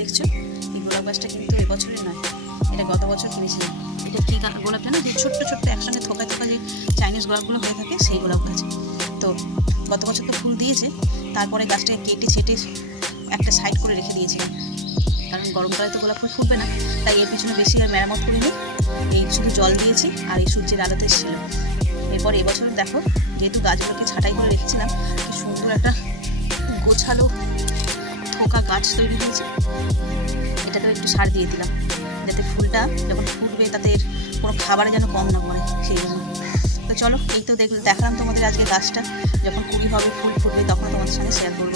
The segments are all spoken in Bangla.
দেখছ? এই গোলাপ গাছটা কিন্তু এবছরের নয়, এটা গত বছর কিনেছিলাম। এটা কী গোলাপ জানো যে ছোট্ট ছোট্ট একসঙ্গে থোকা থোকা যে চাইনিজ গোলাপগুলো হয়ে থাকে, সেই গোলাপ গাছ। তো গত বছর তো ফুল দিয়েছে, তারপরে গাছটাকে কেটে ছেটে একটা সাইড করে রেখে দিয়েছিলাম। কারণ গরমকালে তো গোলাপ ফুল ফুটবে না, তাই এর পিছনে বেশি আর মেরামত করিনি। এই শুধু জল দিয়েছি আর এই সূর্যের আলোতে ছিল এরপর এবছর দেখো, যেহেতু গাছগুলোকে ছাঁটাই করে রেখেছিলাম সুন্দর একটা গোছালো থোকা গাছ তৈরি হয়েছে, এটাকেও একটু সার দিয়ে দিলাম, যাতে ফুলটা যখন ফুটবে তাদের কোনো খাবারে যেন কম না পড়ে সেই জন্য। তো চলো, এই তো দেখলাম, দেখালাম তোমাদের আজকে গাছটা, যখন কুড়ি হবে, ফুল ফুটবে তখন তোমাদের সঙ্গে শেয়ার করব।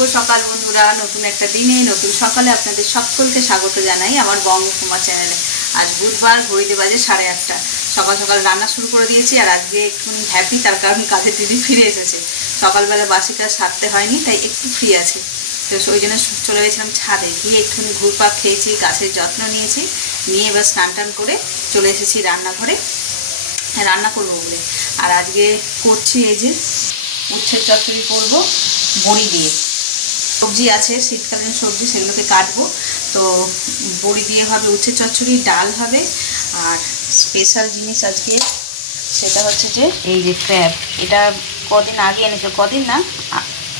শুভ সকাল বন্ধুরা। নতুন একটা দিনে, নতুন সকালে আপনাদের সকলকে স্বাগত জানাই আমার বঙ্গকুমা চ্যানেলে। আজ বুধবার, ঘড়িতে বাজে সাড়ে আটটা। সকাল সকাল রান্না শুরু করে দিয়েছি আর আজকে একটুখানি হ্যাপি তার কারণ কাজের দিদি ফিরে এসেছে। সকালবেলা বাসি কাজ সারতে হয়নি, তাই একটু ফ্রি আছে। তো ওই জন্য চলে গেছিলাম ছাদে। গিয়ে একটুখানি ঘুরপাক খেয়েছি, গাছের যত্ন নিয়েছি। নিয়ে এবার স্নান টান করে চলে এসেছি রান্নাঘরে। রান্না করব বলে। আর আজকে করছি এই যে উচ্ছের চচ্চড়ি করব, বড়ি দিয়ে। সবজি আছে, শীতকালীন সবজি সেগুলোকে কাটবো। তো বড়ি দিয়ে হবে উচ্ছে চচ্চড়ি, ডাল হবে। আর স্পেশাল জিনিস আজকে সেটা হচ্ছে যে এই যে ক্র্যাব, এটা কদিন আগে এনেছিল, কদিন না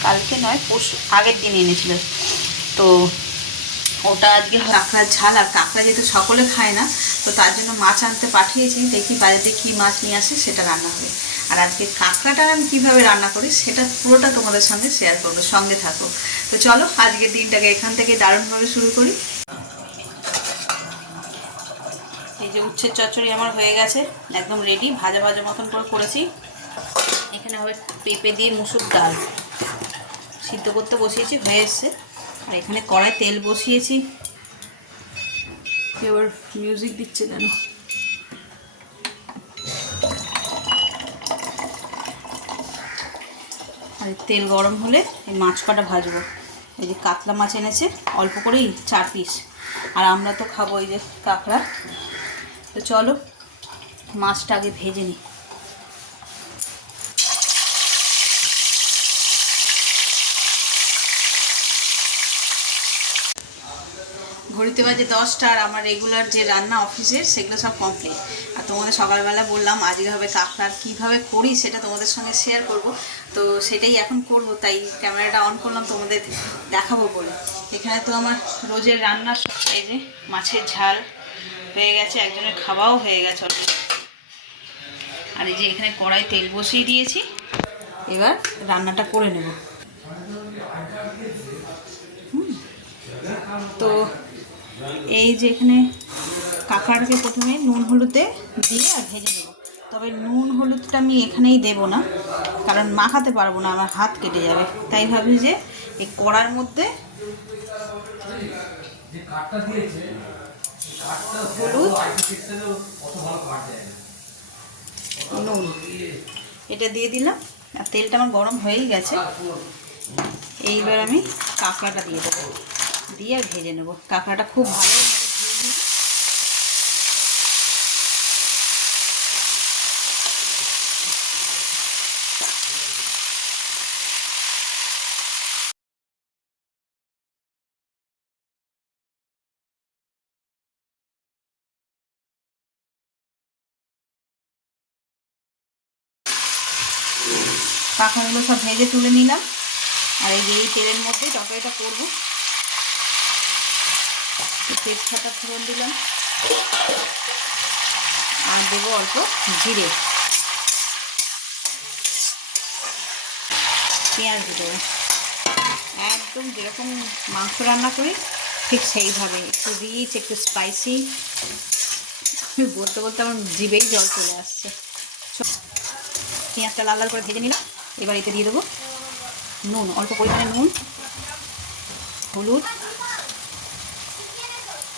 কালকে নয়, পরশু, আগের দিন এনেছিল। তো ওটা আজকে কাঁকড়ার ঝাল, আর কাঁকড়া যেহেতু সকলে খায় না, তো তার জন্য মাছ আনতে পাঠিয়েছি, দেখি বাড়িতে কী মাছ নিয়ে আসে, সেটা রান্না হবে। আর আজকে কাঁকড়াটা আমি কীভাবে রান্না করি সেটা পুরোটা তোমাদের সঙ্গে শেয়ার করব, সঙ্গে থাকো। তো চলো, আজকের দিনটাকে এখান থেকে দারুণভাবে শুরু করি। এই যে উচ্ছের চচ্চড়ি আমার হয়ে গেছে, একদম রেডি ভাজা ভাজা মতন করে করেছি। এখানে হবে পেঁপে দিয়ে মুসুর ডাল। সিদ্ধ করতে বসিয়েছি, হয়ে এসছে। আর এখানে কড়াই তেল বসিয়েছি। এবার মিউজিক দিচ্ছে কেন আর এই তেল গরম হলে এই মাছ কটা ভাজবো। এই যে কাতলা মাছ এনেছে, অল্প করেই চার পিস আর আমরা তো খাব এই যে কাঁকড়া। তো চলো, মাছটা আগে ভেজে নিই। ঘড়িতে বাজে দশটা আর আমার রেগুলার যে রান্না অফিসের সেগুলো সব কমপ্লিট আর তোমাদের সকালবেলা বললাম, আজকে হবে কাঁকড়ার কীভাবে করি সেটা তোমাদের সঙ্গে শেয়ার করব। তো সেটাই এখন করব, তাই ক্যামেরাটা অন করলাম, তোমাদের দেখাবো বলে এখানে তো আমার রোজের রান্না এই যে মাছের ঝাল হয়ে গেছে, একজনের খাওয়াও হয়ে গেছে। আর এই যে এখানে কড়াই তেল বসিয়ে দিয়েছি, এবার রান্নাটা করে নেব। তো এই যে এখানে কাঁকড়াটাকে প্রথমে নুন হলুদে দিয়ে আর ভেজে নেব তবে নুন হলুদটা আমি এখানেই দেব না, কারণ মাখাতে পারব না, আমার হাত কেটে যাবে। তাই ভাবি যে এই কড়ার মধ্যে হলুদ, নুন, এটা দিয়ে দিলাম। আর তেলটা আমার গরম হয়েই গেছে। এইবার আমি কাঁকড়াটা দিয়ে দেবো। দিয়ে ভেজে নেব। কাঁকড়াটা খুব ভালোভাবে পাখাগুলো সব ভেজে তুলে নিলাম। আর এই যে এই তেলের মধ্যেই তরকারিটা করব। তেজপাতা ফোড়ন দিলাম। আর দেবো অল্প জিরে। পেঁয়াজ দেবো। একদম যেরকম মাংস রান্না করি, ঠিক সেইভাবে। একটু রিচ একটু স্পাইসি বলতে বলতে আমার জিভেই জল চলে আসছে। পেঁয়াজটা লাল লাল করে ভেজে নিলাম। এবার এতে দিয়ে দেবো। নুন, অল্প পরিমাণে নুন, হলুদ,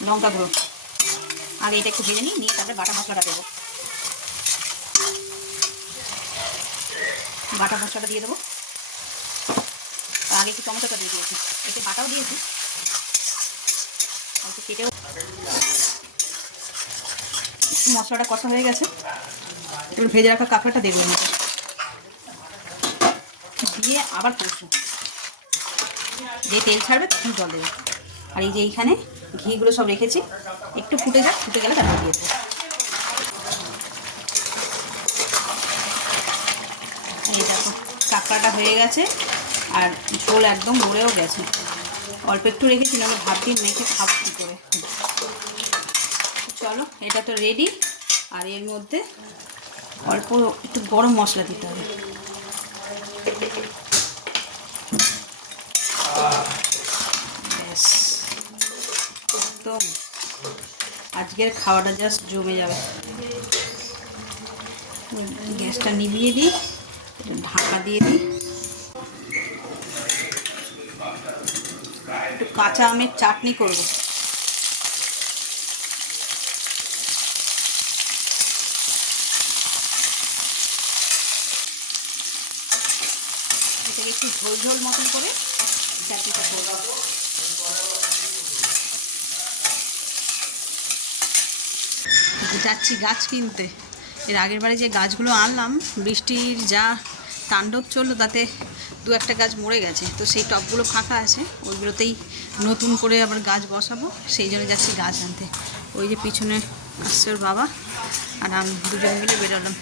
লঙ্কা গুঁড়ো। আর এটা একটু ভেজে নিই, নিয়ে তারপরে বাটা মশলাটা দেবো। বাটা মশলাটা দিয়ে দেবো। আগে একটু টমেটোটা দিয়ে দিয়েছি। এতে বাটাও দিয়েছি। কেটেও মশলাটা কষা হয়ে গেছে। এবার ভেজে রাখা কাঁকড়াটা দেবো এর। দিয়ে আবার কষবো যে তেল ছাড়বে তখন জল দেবো। আর এই যে এইখানে ঘিগুলো সব রেখেছি, একটু ফুটে যাক, ফুটে গেলে তারপর দিয়ে দেবো। এই দেখো হয়ে গেছে আর ঝোল একদম মরেও গেছে। অল্প একটু রেখেছি, নাহলে দিয়ে মেখে খাব কী করে। চলো, এটা তো রেডি আর এর মধ্যে অল্প একটু গরম মশলা দিতে হবে। আজকের খাওয়াটা জাস্ট জমে যাবে। গ্যাসটা নিভিয়ে দিই ঢাকা দিয়ে দিই। একটু কাঁচা আমের চাটনি করব। এটাকে একটু ঝোল ঝোল মতন করে চাটনিটা যাচ্ছি গাছ কিনতে। এর আগের বারে যে গাছগুলো আনলাম, বৃষ্টির যা তাণ্ডব চলল তাতে দু একটা গাছ মরে গেছে। তো সেই টবগুলো ফাঁকা আছে, ওইগুলোতেই নতুন করে আবার গাছ বসাবো। সেই জন্য যাচ্ছি গাছ আনতে। ওই যে পিছনে আসছে বাবা, আর আমি দুজন মিলে বেরোলাম।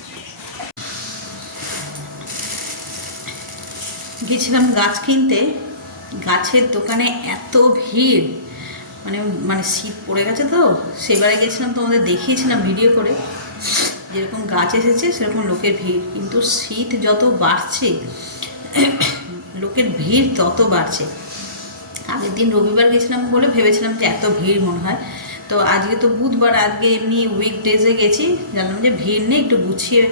গেছিলাম গাছ কিনতে, গাছের দোকানে এত ভিড় মানে মানে শীত পড়ে গেছে তো, সেবারে গেছিলাম তোমাদের দেখিয়েছিলাম ভিডিও করে, যেরকম গাছ এসেছে, সেরকম লোকের ভিড়, কিন্তু শীত যত বাড়ছে, লোকের ভিড় তত বাড়ছে। আগের দিন রবিবার গেছিলাম বলে ভেবেছিলাম যে এত ভিড় মনে হয়, তো আজকে তো বুধবার, আজকে এমনি উইক ডেজে গেছি, জানলাম যে ভিড় নেই, একটু গুছিয়ে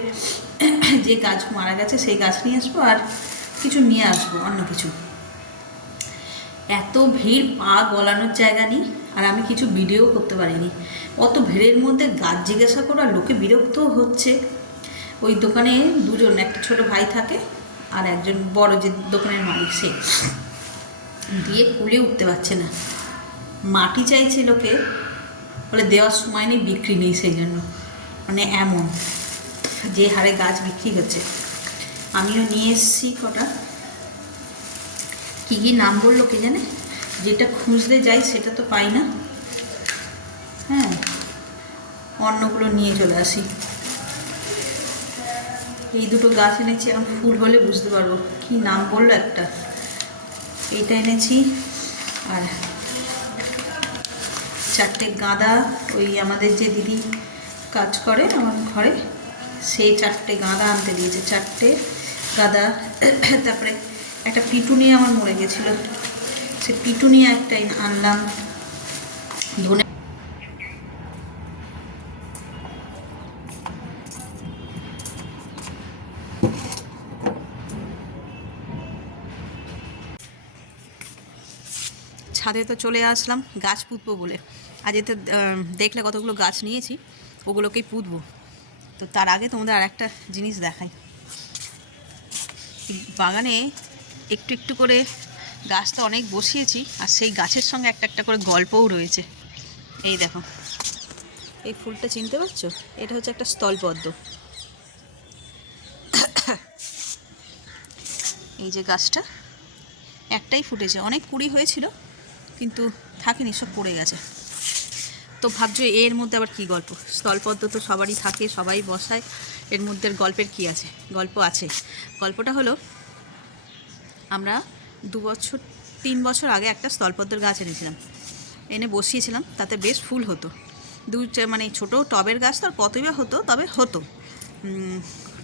যে গাছ মারা গেছে, সেই গাছ নিয়ে আসব, আর কিছু নিয়ে আসব, অন্য কিছু। এত ভিড় পা গলানোর জায়গা নেই, আর আমি কিছু ভিডিও করতে পারিনি। অত ভিড়ের মধ্যে গাছ জিজ্ঞাসা করা লোকে বিরক্ত হচ্ছে। ওই দোকানে দুজন, একটা ছোট ভাই থাকে আর একজন বড় যে দোকানের মালিক সে। দিয়ে কুলে উঠতে পারছে না। মাটি চাইছে লোকে, বলে দেওয়ার সময় নেই, বিক্রি নেই সেই জন্য। মানে এমন যে হারে গাছ বিক্রি হচ্ছে আমিও নিয়ে এসেছি কটা। কী কী নাম বলল কে জানে? যেটা খুঁজতে যাই সেটা তো পাই না। হ্যাঁ অন্যগুলো নিয়ে চলে আসি। এই দুটো গাছ এনেছি, এখন ফুল হলে বুঝতে পারব কি নাম বলল একটা। এটা এনেছি, আর চারটে গাঁদা ওই আমাদের যে দিদি কাজ করে আমার ঘরে, সেই চারটে গাঁদা আনতে দিয়েছে, চারটে গাঁদা, তারপরে একটা পিটুনিয়া আমার মরে গেছিল। সে পিটুনিয়া একটা আনলাম। ধনে ছাদে তো চলে আসলাম, গাছ পুঁতবো বলে। আজ এতে দেখলে কতগুলো গাছ নিয়েছি, ওগুলোকেই পুঁতবো। তো তার আগে তোমাদের আর একটা জিনিস দেখাই। বাগানে একটু একটু করে গাছ তো অনেক বসিয়েছি, আর সেই গাছের সঙ্গে একটা একটা করে গল্পও রয়েছে। এই দেখো। এই ফুলটা চিনতে পারছ? এটা হচ্ছে একটা স্থলপদ্ম। এই যে গাছটা, একটাই ফুটেছে। অনেক কুড়ি হয়েছিল, কিন্তু থাকেনি, সব পড়ে গেছে। তো ভাবছ এর মধ্যে আবার কি গল্প? স্থলপদ্ম তো সবারই থাকে, সবাই বসায়। এর মধ্যে গল্পের কি আছে? গল্প আছে। গল্পটা হলো, আমরা দু বছর, তিন বছর আগে একটা স্থলপদ্মের গাছ এনেছিলাম। এনে বসিয়েছিলাম, তাতে বেশ ফুল হতো। দু মানে ছোটো টবের গাছ তো আর কতই বা হতো, তবে হতো।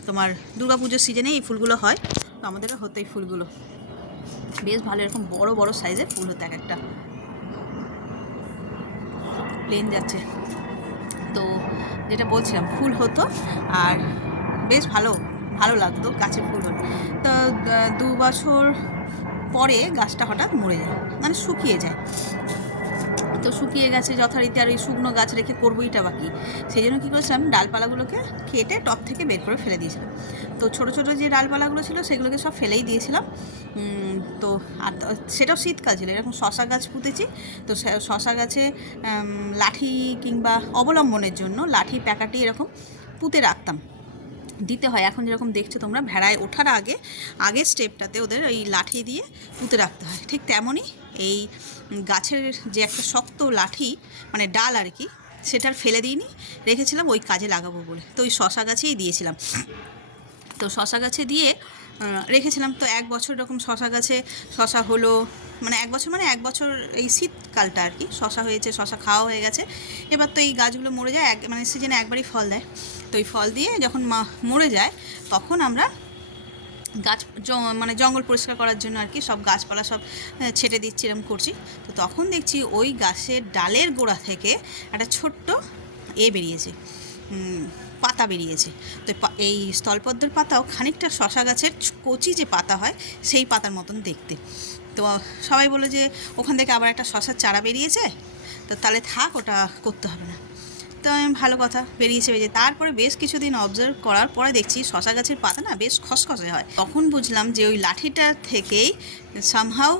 তোমার দুর্গাপুজোর সিজনে এই ফুলগুলো হয়। তো আমাদেরও হতো এই ফুলগুলো। বেশ ভালো, এরকম বড় বড় সাইজের ফুল হতো এক একটা। প্লেন যাচ্ছে। তো যেটা বলছিলাম, ফুল হতো আর বেশ ভালো ভালো লাগতো গাছে ফুল হতো তো দু বছর পরে গাছটা হঠাৎ মরে যায় মানে শুকিয়ে যায়। তো শুকিয়ে গেছে, যথারীতি আর ওই শুকনো গাছ রেখে করবোইটা বাকি। সেই জন্য কী করেছিলাম, ডালপালাগুলোকে কেটে টপ থেকে বের করে ফেলে দিয়েছিলাম। তো ছোট ছোট যে ডালপালাগুলো ছিল, সেগুলোকে সব ফেলেই দিয়েছিলাম। তো আর সেটাও শীতকাল ছিল, এরকম শশা গাছ পুঁতেছি। তো শশা গাছে লাঠি কিংবা অবলম্বনের জন্য লাঠি, প্যাকাটি এরকম পুঁতে রাখতাম। দিতে হয়, এখন যেরকম দেখছ তোমরা, ভেড়ায় ওঠার আগে, আগের স্টেপটাতে ওদের ওই লাঠি দিয়ে পুঁতে রাখতে হয়। ঠিক তেমনই এই গাছের যে একটা শক্ত লাঠি মানে ডাল আর কি সেটার ফেলে দিইনি, রেখেছিলাম, ওই কাজে লাগাবো বলে। তো ওই শশা গাছেই দিয়েছিলাম। তো শশা গাছে দিয়ে রেখেছিলাম। তো এক বছর এরকম শশা গাছে, শশা হলো মানে এক বছর মানে এক বছর এই শীতকালটা আর কি, শশা হয়েছে, শশা খাওয়া হয়ে গেছে। এবার তো এই গাছগুলো মরে যায়, এক মানে সিজনে একবারই ফল দেয়। তো এই ফল দিয়ে যখন মরে যায়, তখন আমরা গাছ মানে জঙ্গল পরিষ্কার করার জন্য আর কি সব গাছপালা সব আহ, ছেটে দিচ্ছি এরকম করছি। তো তখন দেখছি ওই গাছের ডালের গোড়া থেকে একটা ছোট্ট এ বেরিয়েছে পাতা বেরিয়েছে। তো এই স্থলপদ্মের পাতাও খানিকটা শশা গাছের কচি যে পাতা হয় সেই পাতার মতন দেখতে। তো সবাই বলে যে ওখান থেকে আবার একটা শশার চারা বেরিয়েছে? তো তাহলে থাক ওটা করতে হবে না। তো ভালো কথা বেরিয়েছে বেরিয়ে। তারপরে বেশ কিছুদিন অবজার্ভ করার পরে দেখছি শশা গাছের পাতা না বেশ খসখসে হয়। তখন বুঝলাম যে ওই লাঠিটা থেকেই সামহাও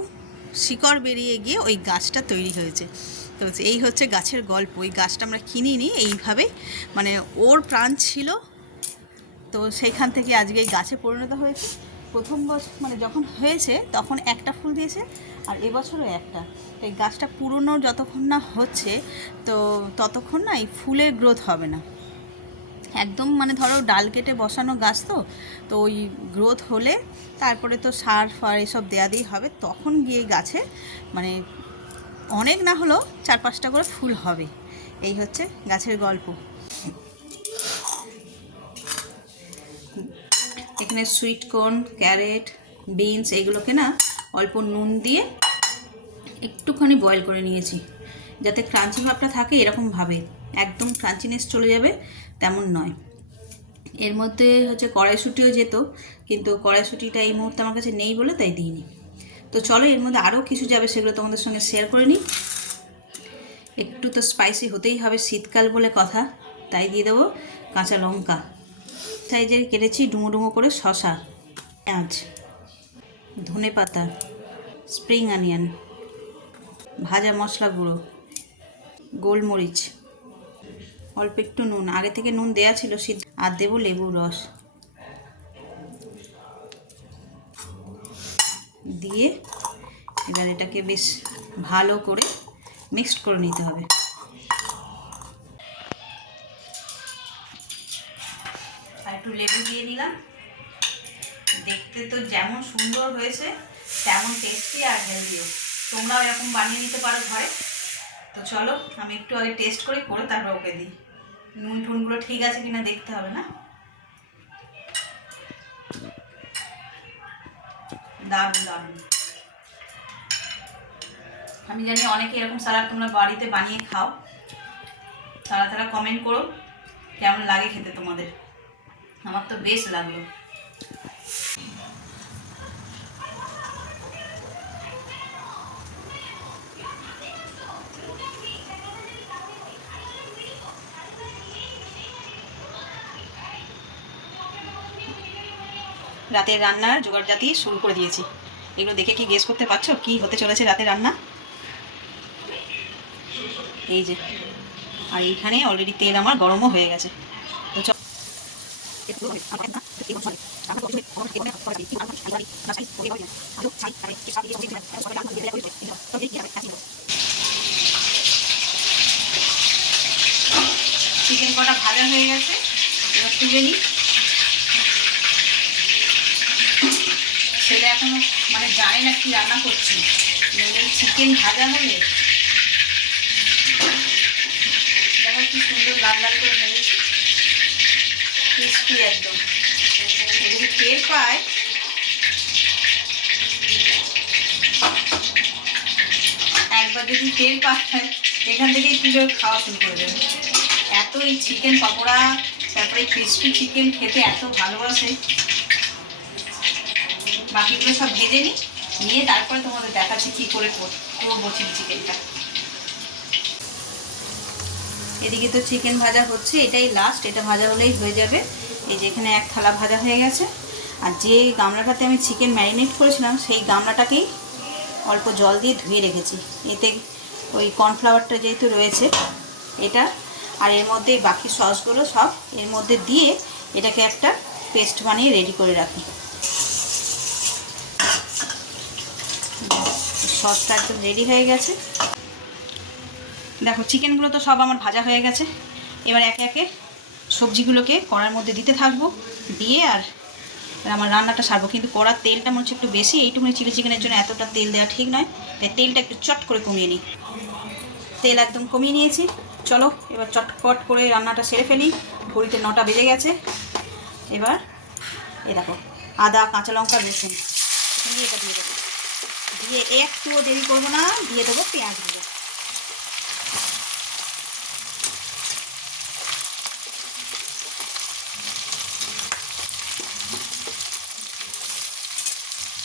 শিকড় বেরিয়ে গিয়ে ওই গাছটা তৈরি হয়েছে। তো এই হচ্ছে গাছের গল্প। ওই গাছটা আমরা কিনিনি এইভাবেই মানে ওর প্রাণ ছিল। তো সেইখান থেকে আজকে এই গাছে পরিণত হয়েছে। প্রথম বছর মানে যখন হয়েছে তখন একটা ফুল দিয়েছে। আর এবছরও একটা। এই গাছটা পুরনো যতক্ষণ না হচ্ছে, তো ততক্ষণ না এই ফুলের গ্রোথ হবে না। একদম মানে ধরো ডাল কেটে বসানো গাছ তো তো ওই গ্রোথ হলে তারপরে তো সার ফার এসব দেয়া দিয়েই হবে। তখন গিয়ে গাছে মানে অনেক না হলেও চার পাঁচটা করে ফুল হবে। এই হচ্ছে গাছের গল্প। এখানে সুইট কর্ন ক্যারেট বিনস এগুলোকে না অল্প নুন দিয়ে একটুখানি বয়েল করে নিয়েছি। যাতে ক্রাঞ্চি ভাবটা থাকে এরকমভাবে একদম ক্রাঞ্চিনেস চলে যাবে, তেমন নয়। এর মধ্যে হচ্ছে কড়াইশুটিও যেত, কিন্তু কড়াইশুটিটা এই মুহূর্তে আমার কাছে নেই বলে তাই দিইনি। তো চলো, এর মধ্যে আরও কিছু যাবে, সেগুলো তোমাদের সঙ্গে শেয়ার করে নিই। একটু তো স্পাইসি হতেই হবে, শীতকাল বলে কথা, তাই দিয়ে দেবো কাঁচা লঙ্কা। তাই যে কেটেছি ডুমো ডুমো করে শশা পেঁয়াজ। ধনে পাতা স্প্রিং অনিয়ন ভাজা মশলা গুঁড়ো, গোলমরিচ, অল্প একটু নুন। আগে থেকে নুন দেয়া ছিল সিদ্ধ, আর দেবো লেবুর রস। দিয়ে এবার এটাকে বেশ ভালো করে মিক্সড করে নিতে হবে। দেখতে তো যেমন সুন্দর হয়েছে, তেমন টেস্টি আর হেলদিও তোমরাও এরকম বানিয়ে নিতে পারো ঘরে। তো চলো, আমি একটু আগে টেস্ট করি করে তারপর ওকে দিই। নুন টুনগুলো ঠিক আছে কিনা দেখতে হবে না? দারুণ দারুণ। আমি জানি অনেকে এরকম স্যালাড তোমরা বাড়িতে বানিয়ে খাও। তারা তারা কমেন্ট করো, কেমন লাগে খেতে তোমাদের? আমার তো বেশ লাগল। রাতের রান্নার জোগাড় জাতি শুরু করে দিয়েছি। এগুলো দেখে কি গেস করতে পারছ? কি হতে চলেছে রাতের রান্না? এই যে, আর এইখানে অলরেডি তেল আমার গরমও হয়ে গেছে। চিকেন কটা ভাজা হয়ে গেছে? তুলে নিই। ছেলে এখনও মানে জানে না কি রান্না করছি? চিকেন ভাজা হলে? দেখো কি সুন্দর লাল লাল করে ভেজেছি ক্রিস্পি একদম। যদি টের পায়। একবার যদি টের পায়, এখান থেকেই তুলে খাওয়া শুরু করে দেবে? এত এই চিকেন পকোড়া, তারপরে ক্রিসপি চিকেন খেতে এত ভালোবাসে। বাকিগুলো সব ভেজে নিই। নিয়ে তারপরে তোমাদের দেখাচ্ছি কী করে কর- করব চিলি চিকেনটা এদিকে তো চিকেন ভাজা হচ্ছে, এটাই লাস্ট এটা ভাজা হলেই হয়ে যাবে। এই যে এখানে এক থালা ভাজা হয়ে গেছে। আর যে গামলাটাতে আমি চিকেন ম্যারিনেট করেছিলাম, সেই গামলাটাকেই অল্প জল দিয়ে ধুয়ে রেখেছি। এতে ওই কর্নফ্লাওয়ারটা যেহেতু রয়েছে, এটা আর এর মধ্যে বাকি সসগুলো সব এর মধ্যে দিয়ে এটাকে একটা পেস্ট বানিয়ে রেডি করে রাখি। সসটা একদম রেডি হয়ে গেছে। দেখো চিকেনগুলো তো সব আমার ভাজা হয়ে গেছে। এবার একে একে সবজিগুলোকে কড়ার মধ্যে দিতে থাকব। দিয়ে আর আমার রান্নাটা সারবো। কিন্তু কড়ার তেলটা মনে হচ্ছে একটু বেশি। এইটুকুনি চিলি চিকেনের জন্য এতটা তেল দেওয়া ঠিক নয়। তাই তেলটা একটু চট করে কমিয়ে নিই। তেল একদম কমিয়ে নিয়েছি। চলো, এবার চটপট করে রান্নাটা সেরে ফেলি। ঘড়িতে নটা বেজে গেছে। এবার এ দেখো, আদা, কাঁচা লঙ্কা, রসুন। দিয়ে এটা দিয়ে দেবো। দিয়ে একটুও দেরি করব না, দিয়ে দেবো পেঁয়াজ দিয়ে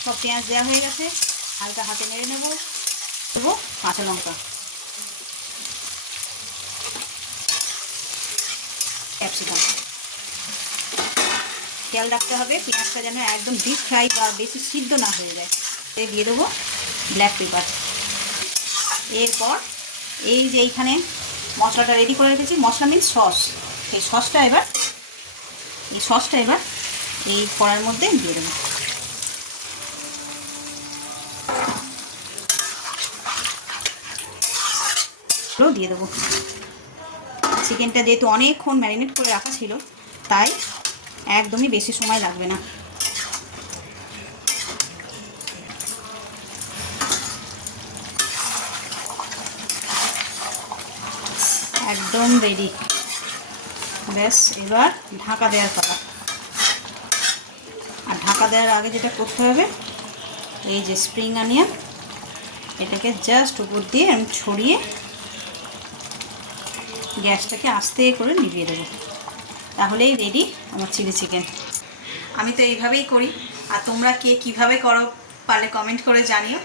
সব পেঁয়াজ দেওয়া হয়ে গেছে, হালকা হাতে নেড়ে নেব, দেবো কাঁচা লঙ্কা। ক্যাপসিকাম। খেয়াল রাখতে হবে, পেঁয়াজটা যেন একদম ডিপ ফ্রাই বা বেশি সিদ্ধ না হয়ে যায়। দিয়ে দেবো ব্ল্যাক পেপার এরপর এই যে এইখানে মশলাটা রেডি করে রেখেছি, মশলা মিন্স সস এই সসটা এবার, এই সসটা এবার এই কড়ার মধ্যে দিয়ে দেবো। দিয়ে দেবো। চিকেনটা যেহেতু অনেকক্ষণ ম্যারিনেট করে রাখা ছিল, তাই একদমই বেশি সময় লাগবে না। একদম রেডি ব্যাস, এবার ঢাকা দেওয়ার পালা। আর ঢাকা দেওয়ার আগে যেটা করতে হবে, এই যে স্প্রিং আনিয়ন এটাকে জাস্ট উপর দিয়ে আমি ছড়িয়ে গ্যাসটাকে আস্তে করে নিভিয়ে দেবো। তাহলেই রেডি আমার চিলি চিকেন আমি তো এইভাবেই করি। আর তোমরা কে কীভাবে করো, পারলে কমেন্ট করে জানিও।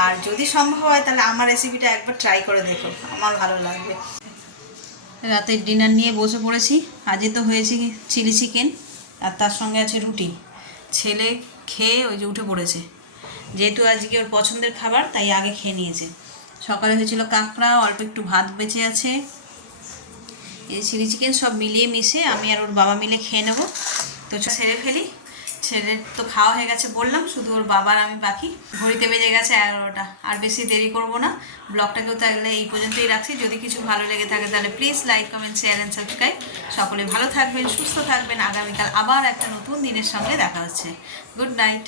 আর যদি সম্ভব হয়, তাহলে আমার রেসিপিটা একবার ট্রাই করে দেখো। আমার ভালো লাগবে। রাতের ডিনার নিয়ে বসে পড়েছি। আজকে তো হয়েছে চিলি চিকেন আর তার সঙ্গে আছে রুটি। ছেলে খেয়ে ওই যে উঠে পড়েছে। যেহেতু আজকে ওর পছন্দের খাবার, তাই আগে খেয়ে নিয়েছে। সকালে হয়েছিল কাঁকড়া, অল্প একটু ভাত বেঁচে আছে। এই চিলি চিকেন সব মিলিয়ে মিশে আমি আর ওর বাবা মিলে খেয়ে নেব। তো সেরে ফেলি। ছেলের তো খাওয়া হয়ে গেছে বললাম, শুধু ওর বাবার আমি বাকি। ঘড়িতে বেজে গেছে এগারোটা, আর বেশি দেরি করব না। ব্লগটাকেও তাহলে এই পর্যন্তই রাখছি। যদি কিছু ভালো লেগে থাকে তাহলে please like comment share and subscribe সকলে ভালো থাকবেন, সুস্থ থাকবেন। আগামীকাল আবার একটা নতুন দিনের সঙ্গে দেখা হচ্ছে। Good night